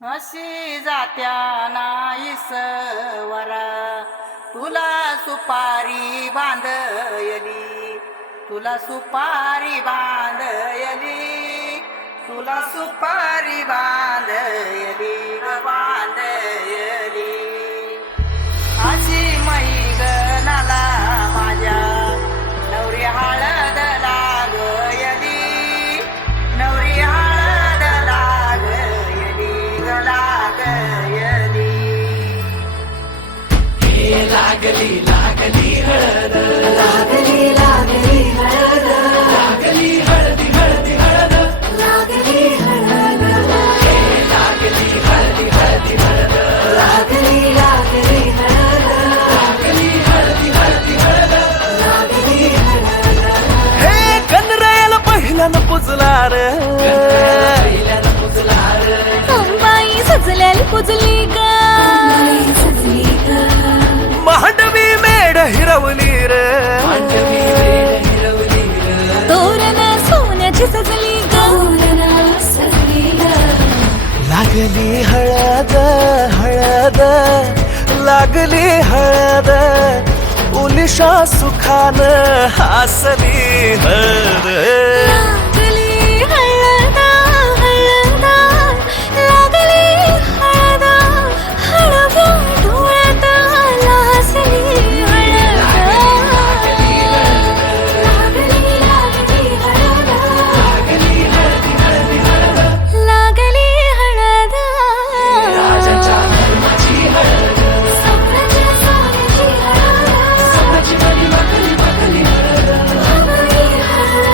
अशी जात्या नाईसवरा तुला सुपारी बांधयली, तुला सुपारी बांधयली, तुला सुपारी बांधयली ग बांधयली. अशी मैगनाला माझ्या नवरी हळद लागयली, नवरी हळद लागयली ग लागयली. हे लागली लागली हळद, लागली लागली हळद, लागली हळदी हळदी हळद, लागली हळद, हे लागली हळदी हळदी हळद, लागली लागली हळद, लागली हळदी हळदी हळद. लागली हळद. हे कनरायाला पहिल्यानं पुजला रे, पहिल्यानं पुजला रे, अंबाई सजल्याल पुजली ग, सजली ग, मांडवी मेढ हिरवली रे, मांडवी वेल हिरवली रे, तोरण सोन्याची सजली ग, तोरण सजली ग. लागली हळद हळद, लागली हळद, उलिशा सुखान हासली हळद. लागली हळद हळद, लागली हळद, हळव्या डोळ्यात लाजली हळद. लागली लागली हळद, लागली हळदी हळदी हळद, लागली हळद. राजाच्या धर्माची हळद, स्वप्नाच्या सोन्याची हळद, स्वप्नाची बरी बकली बकली हळद. लागली हळद.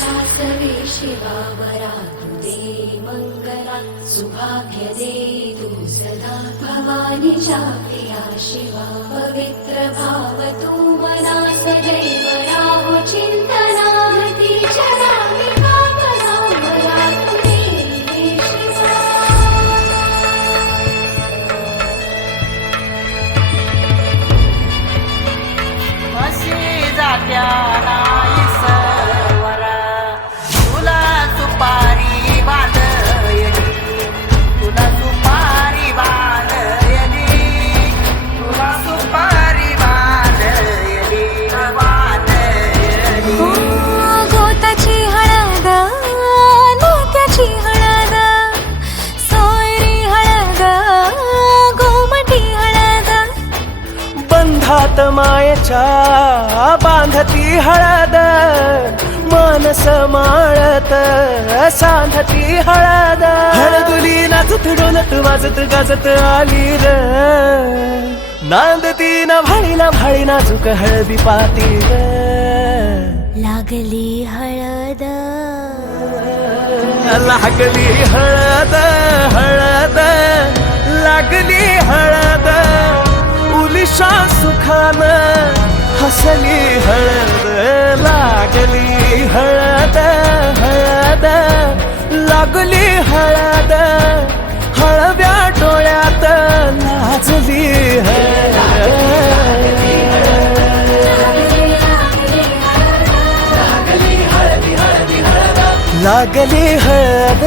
शास्त्रवे शिवावरा तू दे मंगला, सुभाग्य दे तू सदा भवानीच्या प्रिया शिवा. पवित्र भाव तू मना सदैव राहो चिंतना, तीच्या नामी भावना मला तू दे शिवा. अशी जात्या नाईसवरा तुला सुपारी बांधयली, तुला सुपारी बांधयली, तुला सुपारी बांधयली ग बांधयली. गोताची हळद, मोत्याची हळद, सोयरी हळद, गोमटी हळद, बंधात मायेच्या बांधती हळद, मानस माळत सांधती हळद. हळदुली नाचत डोलत वाजत गाजत आली र, नांदती ना भाळी नाजूक हळदी पाती ग. लागली हळद. लागली हळद हळद, लागली हळद, उलिशा सुखान हसली हळद. लागली हळद हळद, लागली हळद, हळव्या डोळ्यात लाजली हळद. लागली हळदी हळदी हळद, लागली हळद